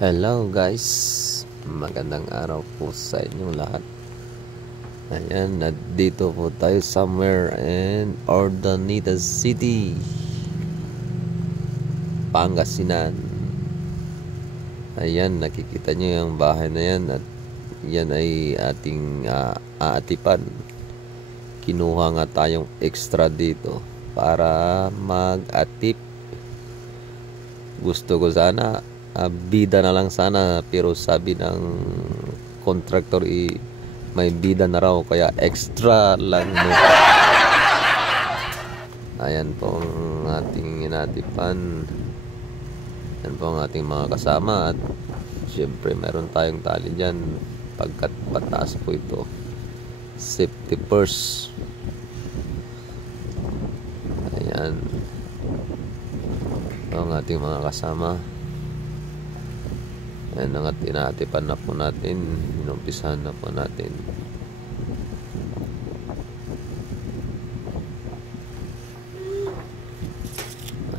Hello guys, magandang araw po sa inyong lahat. Ayan, nandito po tayo somewhere in Ordanita City, Pangasinan. Ayan, nakikita nyo yung bahay na yan at yan ay ating aatipan. Kinuha nga tayong extra dito para mag-atip. Gusto ko sana bida na lang sana, pero sabi ng contractor may bida na raw, kaya extra lang mo. Ayan po ang ating inatipan. Ayan po ang ating mga kasama at syempre meron tayong tali dyan pagkat pataas po ito. Safety first. Ayan po ang ating mga kasama. Ayan ang tinatipan na po natin. Inumpisahan na po natin.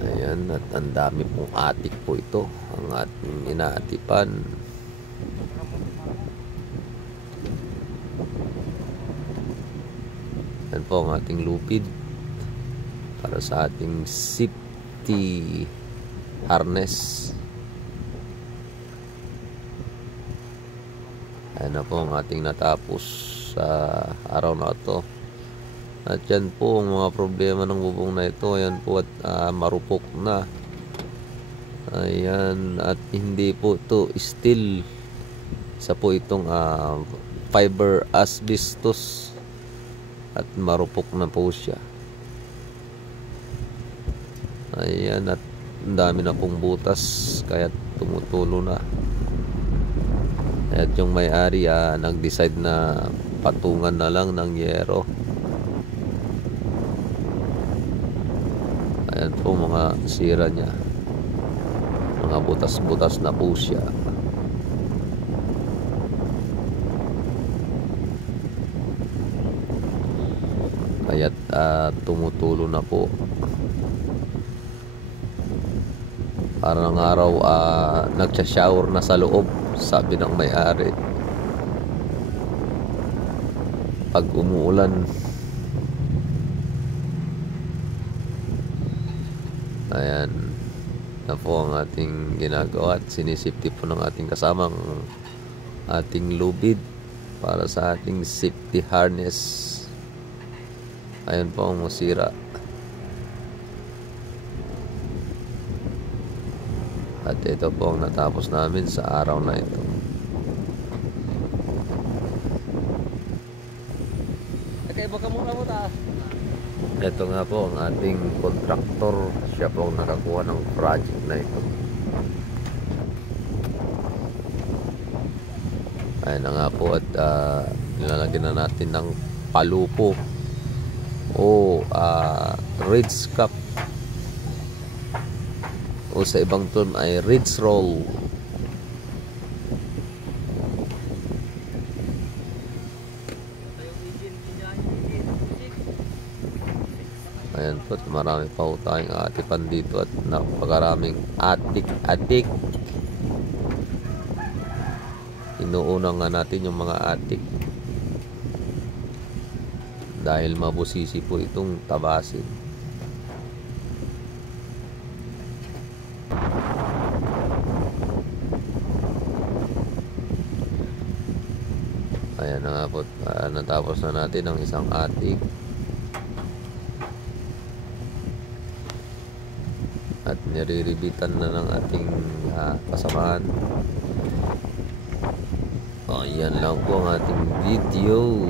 Ayan, at ang dami pong atik po ito. Ang ating inaatipan. Ayan po ang ating lupid para sa ating safety harness. Ayan na po ang ating natapos sa araw na ito. At yan po ang mga problema ng bubong na ito. Ayan po at marupok na. Ayan, at hindi po ito steel. Isa po itong fiber asbestos. At marupok na po siya. Ayan, at ang dami na pong butas. Kaya tumutulo na. At yung may-ari nag-decide na patungan na lang ng yero. Ayan po mga sira niya. Mga butas-butas na po siya. Kaya't tumutulo na po. Parang araw nagsha-shower na sa loob, sabi ng may-ari. Pag umuulan. Ayan na po ang ating ginagawa at sinisafety po ng ating kasamang ating lubid para sa ating safety harness. Ayan po ang masira. At ito po ang natapos namin sa araw na ito. Okay, baka muna mo ta. Ito nga po ang ating contractor. Siya po ang nakakuha ng project na ito. Ayan na nga po at nilalagyan na natin ng palupo o ridge cap, o sa ibang term ay ridge roll. Ayan po, marami pa po tayong atipan dito at napakaraming atik. Inuuna nga natin yung mga atik dahil mabusisi po itong tabasin. Ayan na nga po, natapos na natin ang isang atik. At niriribitan na ng ating kasamaan. O, yan lang po ang ating video.